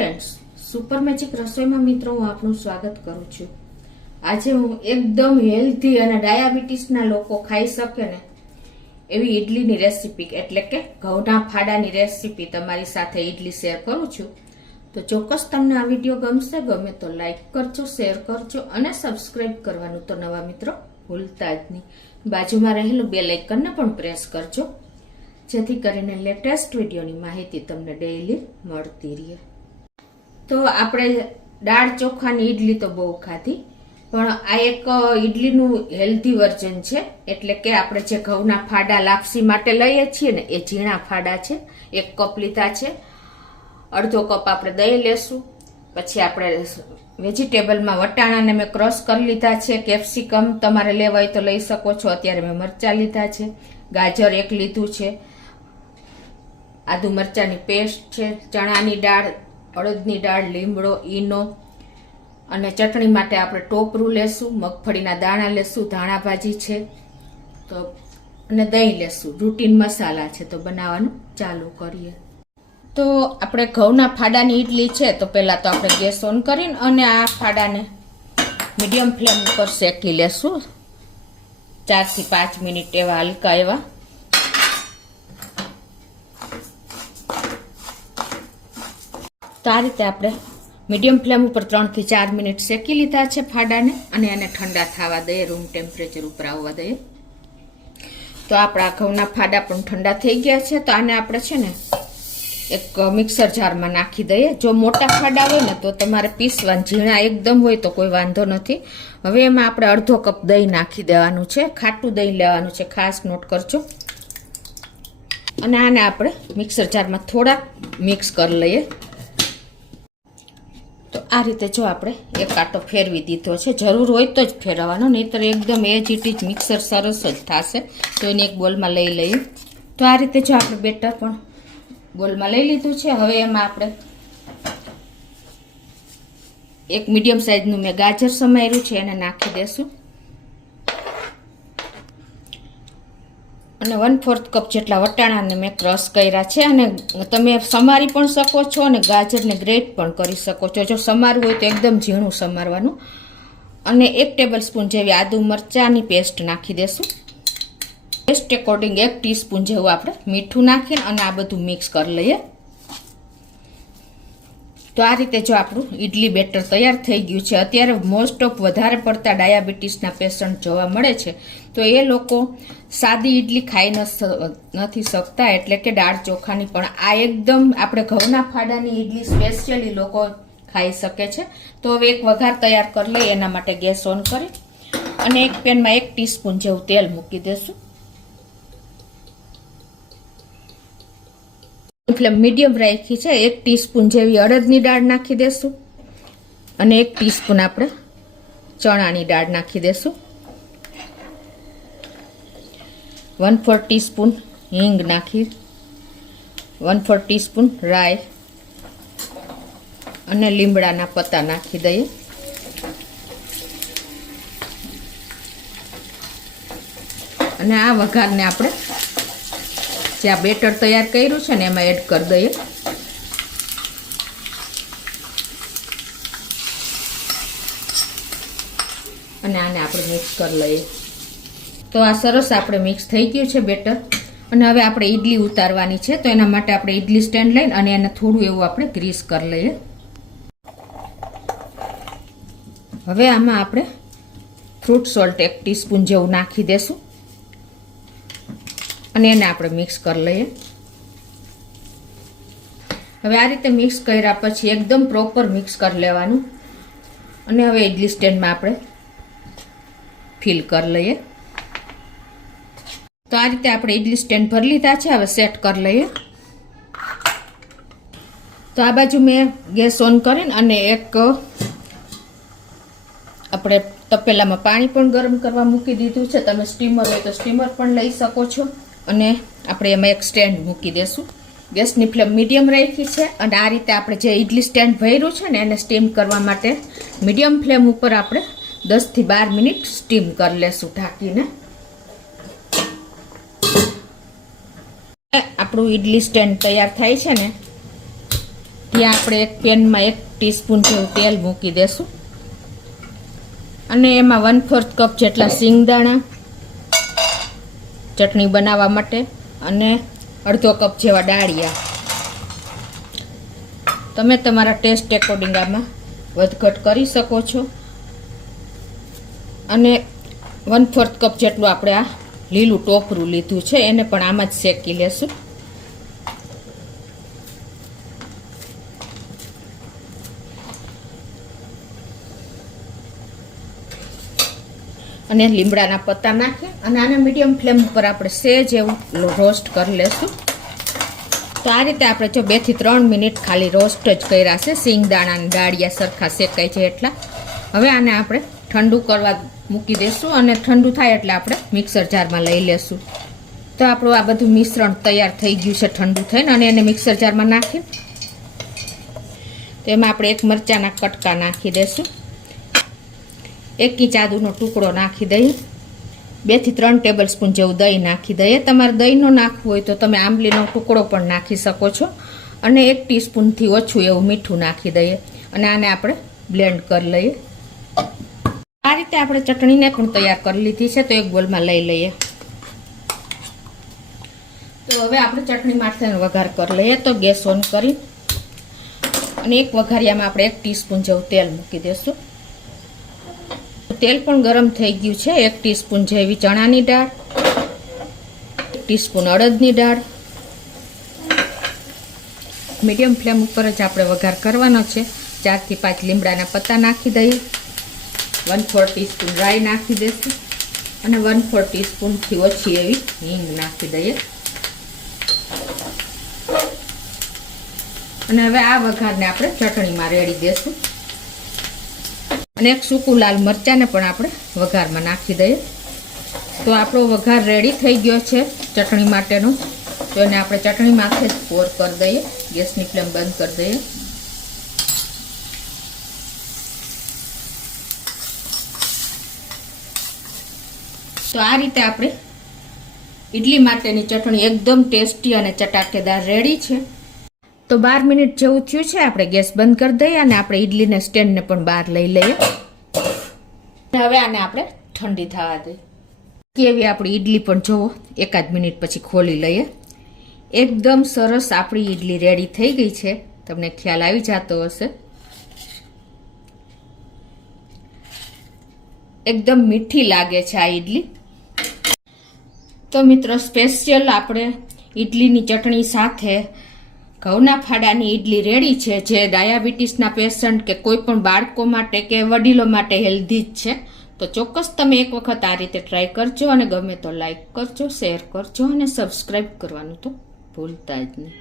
Friends, super magic રસોઈમાં મિત્રો હું આપનું સ્વાગત કરું છું। આજે હું એકદમ હેલ્ધી અને ડાયાબિટીસના લોકો ખાઈ શકે ને એવી ઈડલીની રેસીપી એટલે કે ઘઉંના ફાડાની રેસીપી તમારી સાથે ઈડલી શેર કરું છું। તો ચોક્કસ તમને આ વિડીયો ગમશે, ગમે તો લાઈક કરજો, શેર કરજો અને સબસ્ક્રાઇબ કરવાનું તો નવા મિત્રો ભૂલતા જ નહીં। બાજુમાં રહેલું બેલ આઇકનને પણ પ્રેસ કરજો જેથી કરીને લેટેસ્ટ વિડીયોની માહિતી તમને ડેઈલી મળતી રહે। તો આપણે દાળ ચોખાની ઈડલી તો બહુ ખાધી, પણ આ એક ઈડલીનું હેલ્ધી વર્ઝન છે। એટલે કે આપણે જે ઘઉંના ફાડા લાપસી માટે લઈએ છીએ ને એ ઝીણા ફાડા છે। 1 કપ લીધા છે, અડધો કપ આપણે દહીં લેશું। પછી આપણે વેજીટેબલમાં વટાણાને મેં ક્રશ કરી લીધા છે, કેપ્સિકમ તમારે લેવા હોય તો લઈ શકો છો, અત્યારે મેં મરચાં લીધા છે, ગાજર 1 લીધું છે, આદુ મરચાંની પેસ્ટ છે, ચણાની દાળ, અડદની દાળ, લીમડો, ઈનો અને ચટણી માટે આપણે ટોપરું લેશું, મગફળીના દાણા લેશું, ધાણા ભાજી છે તો અને દહીં લેશું। રૂટીન મસાલા છે, તો બનાવવાનું ચાલુ કરીએ। તો આપણે ઘઉંના ફાડાની ઈડલી છે તો પહેલાં તો આપણે ગેસ ઓન કરીને અને આ ફાડાને મીડિયમ ફ્લેમ ઉપર શેકી લેશું 4 થી 5 મિનિટ એવા હલકા એવા। તો આ રીતે આપણે મીડિયમ ફ્લેમ ઉપર 3 થી 4 મિનિટ શેકી લીધા છે ફાડાને અને એને ઠંડા થવા દઈએ, રૂમ ટેમ્પરેચર ઉપર આવવા દઈએ। તો આપણા ઘઉંના ફાડા પણ ઠંડા થઈ ગયા છે, તો આને આપણે છે ને એક મિક્સર જારમાં નાખી દઈએ। જો મોટા ફાડા હોય ને તો તમારે પીસવાના, ઝીણા એકદમ હોય તો કોઈ વાંધો નથી। હવે એમાં આપણે અડધો કપ દહીં નાખી દેવાનું છે, ખાટું દહીં લેવાનું છે, ખાસ નોટ કરજો। અને આને આપણે મિક્સર જારમાં થોડાક મિક્સ કરી લઈએ। તો આ રીતે જો આપણે એક આટો ફેરવી દીધો છે, જરૂર હોય તો જ ફેરવવાનો, નહીંતર એકદમ એજ ઇટ ઇઝ મિક્સર સરસ જ થશે। તો એને એક બોલમાં લઈ લઈએ। તો આ રીતે જો આપણે બેટર પણ બોલમાં લઈ લીધું છે। હવે એમાં આપણે એક મીડિયમ સાઈઝનું મેં ગાજર સમાર્યું છે એને નાખી દેશું અને 1/4 કપ જેટલા વટાણાને મેં ક્રશ કર્યા છે અને તમે સમારી પણ શકો છો અને ગાજરને ગ્રેટ પણ કરી શકો છો। જો સમારવું હોય તો એકદમ ઝીણું સમારવાનું। અને 1 ટેબલ સ્પૂન જેવી આદુ મરચાંની પેસ્ટ નાખી દેશું। ટેસ્ટ એકોર્ડિંગ 1 ટીસ્પૂન જેવું આપણે મીઠું નાખીને અને આ બધું મિક્સ કરી લઈએ। તો આ રીતે જો આપણું ઈડલી બેટર તૈયાર થઈ ગયું છે। અત્યારે મોસ્ટ ઓફ વધારે પડતા ડાયાબિટીસના પેશન્ટ જોવા મળે છે, તો એ લોકો સાદી ઈડલી ખાઈ નથી શકતા, એટલે કે દાળ ચોખાની। પણ આ એકદમ આપણે ઘઉંના ફાડાની ઈડલી સ્પેશિયલી લોકો ખાઈ શકે છે। તો હવે એક વઘાર તૈયાર કરી લઈએ। એના માટે ગેસ ઓન કરી અને એક પેનમાં 1 ટીસ્પૂન જેવું તેલ મૂકી દેશું। ફ્લેમ મીડિયમ રાખી છે। 1 ટીસ્પૂન જેવી અડદની દાળ નાખી દેશું અને 1 ટીસ્પૂન આપણે ચણાની દાળ નાખી દેશું। 1/4 ટીસ્પૂન હિંગ નાખી, 1/4 ટીસ્પૂન રાઈ અને લીમડાના પત્તા નાખી દઈએ। અને આ વઘારને આપણે જે આ બેટર તૈયાર કર્યું છે ને એમાં એડ કરી દઈએ। અને આને આપણે મિક્સ કરી લઈએ। તો આ સરસ આપણે મિક્સ થઈ ગયું છે બેટર। અને હવે આપણે ઈડલી ઉતારવાની છે, તો એના માટે આપણે ઈડલી સ્ટેન્ડ લઈને અને એને થોડું એવું આપણે ગ્રીસ કરી લઈએ। હવે આમાં આપણે ફ્રૂટ સોલ્ટ 1 ટીસ્પૂન જેવું નાખી દેશું અને એને આપણે મિક્સ કરી લઈએ। હવે આ રીતે મિક્સ કર્યા પછી એકદમ પ્રોપર મિક્સ કરી લેવાનું અને હવે ઇડલી સ્ટેન્ડમાં આપણે ફિલ કરી લઈએ। તો આ રીતે આપણે ઇડલી સ્ટેન્ડ ભરી લીધા છે, હવે સેટ કરી લઈએ। તો આ બાજુ મેં ગેસ ઓન કરીને અને એક આપણે તપેલામાં પાણી પણ ગરમ કરવા મૂકી દીધું છે। તમે સ્ટીમર હોય તો સ્ટીમર પણ લઈ શકો છો અને આપણે એમાં એક સ્ટેન્ડ મૂકી દેશું। ગેસની ફ્લેમ મીડિયમ રાખી છે અને આ રીતે આપણે જે ઈડલી સ્ટેન્ડ ભર્યું છે ને એને સ્ટીમ કરવા માટે મીડિયમ ફ્લેમ ઉપર આપણે 10 થી 12 મિનિટ સ્ટીમ કરી લેશું ઢાંકીને। આપણું ઈડલી સ્ટેન્ડ તૈયાર થાય છે ને ત્યાં આપણે એક પેનમાં 1 ટીસ્પૂન જેવું તેલ મૂકી દેશું અને એમાં 1/4 કપ જેટલા સિંગદાણા ચટણી બનાવવા માટે અને અડધો કપ જેવા ડાળિયા. તમે તમારા ટેસ્ટ એકોર્ડિંગ આમાં વધઘટ કરી શકો છો. અને 1/4 કપ જેટલું આપણે આ લીલું ટોપરું લીધું છે, એને પણ આમાં જ શેકી લેશું. અને લીમડાના પત્તા નાખી અને આને મીડિયમ ફ્લેમ ઉપર આપણે સેજ એવું રોસ્ટ કરી લેશું. તો આ રીતે આપણે જો 2 થી 3 મિનિટ ખાલી રોસ્ટ જ કર્યા છે. સિંગદાણા અને ડાળિયા સરખા શેકાય છે એટલા. હવે આને આપણે ઠંડુ કરવા મૂકી દઈશું અને ઠંડુ થાય એટલે આપણે મિક્સર જારમાં લઈ લેશું. તો આપણું આ બધું મિશ્રણ તૈયાર થઈ ગયું છે ઠંડુ થઈને, અને એને મિક્સર જારમાં નાખી તો એમાં આપણે 1 મરચાંના કટકા નાખી દઈશું. 1 ઇંચ આદુનો ટુકડો નાખી દઈએ. 2 થી 3 ટેબલ સ્પૂન જેવું દહીં નાખી દઈએ. તમારે દહીંનો નાખવું હોય તો તમે આંબલીનો ટુકડો પણ નાખી શકો છો. અને 1 ટીસ્પૂનથી ઓછું એવું મીઠું નાખી દઈએ અને આને આપણે બ્લેન્ડ કરી લઈએ. આ રીતે આપણે ચટણીને પણ તૈયાર કરી લીધી છે, તો એક બોલમાં લઈ લઈએ. તો હવે આપણે ચટણી માટે વઘાર કરી લઈએ. તો ગેસ ઓન કરી અને એક વઘારિયામાં આપણે 1 ટીસ્પૂન જેવું તેલ મૂકી દઈશું. તેલ પણ ગરમ થઈ ગયું છે. 1 ટીસ્પૂન જેવી ચણાની દાળ, 1 ટીસ્પૂન અડદની દાળ. મીડિયમ ફ્લેમ ઉપર જ આપણે વઘાર કરવાનો છે. 4 થી 5 લીમડાના પત્તા નાખી દઈએ. 1/4 ટીસ્પૂન રાઈ નાખી દઈશું અને 1/4 ટીસ્પૂનથી ઓછી એવી હિંગ નાખી દઈએ. અને હવે આ વઘારને આપણે ચટણીમાં રેડી દઈશું. અને 1 સૂકું લાલ મરચાંને પણ આપણે વઘારમાં નાખી દઈએ. તો આપણો વઘાર રેડી થઈ ગયો છે ચટણી માટેનો. તો એને આપણે ચટણી માથે જ પોર કરી દઈએ. ગેસની ફ્લેમ બંધ કરી દઈએ. તો આ રીતે આપણે ઈડલી માટેની ચટણી એકદમ ટેસ્ટી અને ચટાકેદાર રેડી છે. તો 12 મિનિટ જેવું થયું છે. આપણે ગેસ બંધ કરી દઈએ અને આપણે ઈડલીને સ્ટેન્ડને પણ બહાર લઈ લઈએ. હવે આને આપણે ઠંડી થવા દઈએ. કેવી આપણી ઈડલી પણ જોવો, 1 મિનિટ પછી ખોલી લઈએ. એકદમ સરસ આપણી ઈડલી રેડી થઈ ગઈ છે. તમને ખ્યાલ આવી જતો હશે. એકદમ મીઠી લાગે છે આ ઈડલી. તો મિત્રો સ્પેશિયલ આપણે ઈડલીની ચટણી સાથે ઘઉંના ફાડાની ઈડલી રેડી છે, જે ડાયાબિટીસના પેશન્ટ કે કોઈ પણ બાળકો માટે કે વડીલો માટે હેલ્ધી જ છે. તો ચોક્કસ તમે એક વખત આ રીતે ટ્રાય કરજો અને ગમે તો લાઈક કરજો, શેર કરજો અને સબસ્ક્રાઈબ કરવાનું તો ભૂલતા જ નહીં.